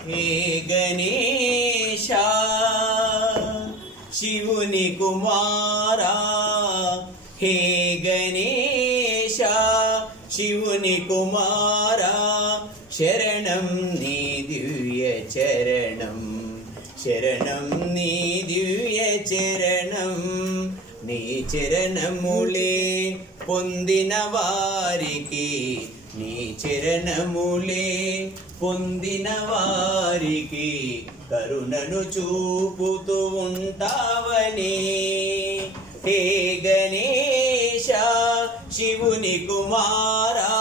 हे गणेशा शिवुनि कुमारा, हे गणेशा शिवुनि कुमारा, शरणं नी दिव्य चरणं, शरणं नी दिव्य चरणं, నీ చరణములే పొందిన వారికి, నీ చరణములే పొందిన వారికి కరుణను చూపుతూ ఉంటావని. హే గణేశ శివుని కుమారా,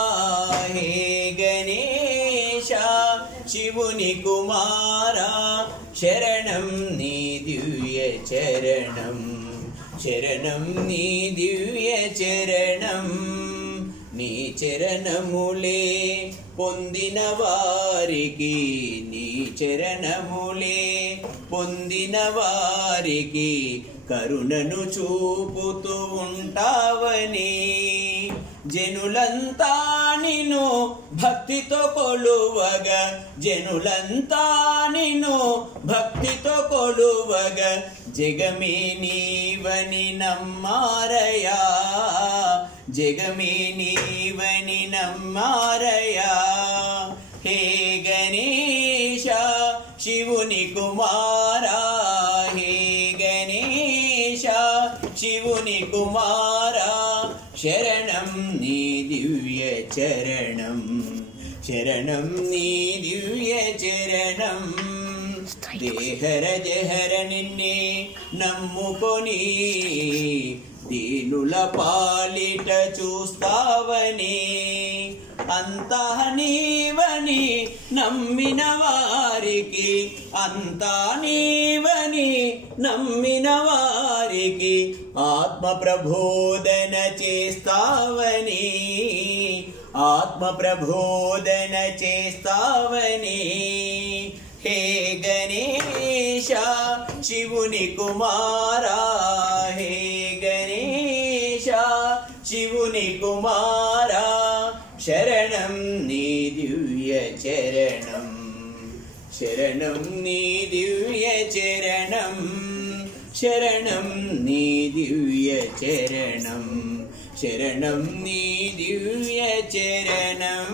హే గణేశ శివుని కుమారా, శరణం నీ దివ్య చరణం, శరణం నీ దివ్య చరణం, నీ చరణములే పొందిన వారికి, నీ చరణములే పొందిన వారికి కరుణను చూపుతూ ఉంటావని. జనులంతా నిన్ను భక్తితో కొలువగా, జనులంతా నిన్ను భక్తితో కొలువగా, జగమే నీవని నమ్మారయా, జగమే నీవని నమ్మారయా. హే గణేశ శివుని కుమారా, హే గణేశ శివుని కుమారా, శరణం నీ దివ్య చరణం, శరణం నీ దివ్య చరణం. దేహర జహర నిన్నే నమ్ముకొని దీనుల పాలిట చూస్తావని, అంతా నీవని నమ్మిన వారికి, అంతా నీవని నమ్మిన వారికి ఆత్మ ప్రబోధన చేస్తావని, ఆత్మ ప్రబోధన చేస్తావని. హే గణేశ శివుని కుమారా, హే గణేశ శివుని కుమారా, శరణం నీ దివ్య చరణం, శరణం నీ దివ్య చరణం, శరణం నీ దివ్య చరణం, శరణం నీ దివ్య చరణం.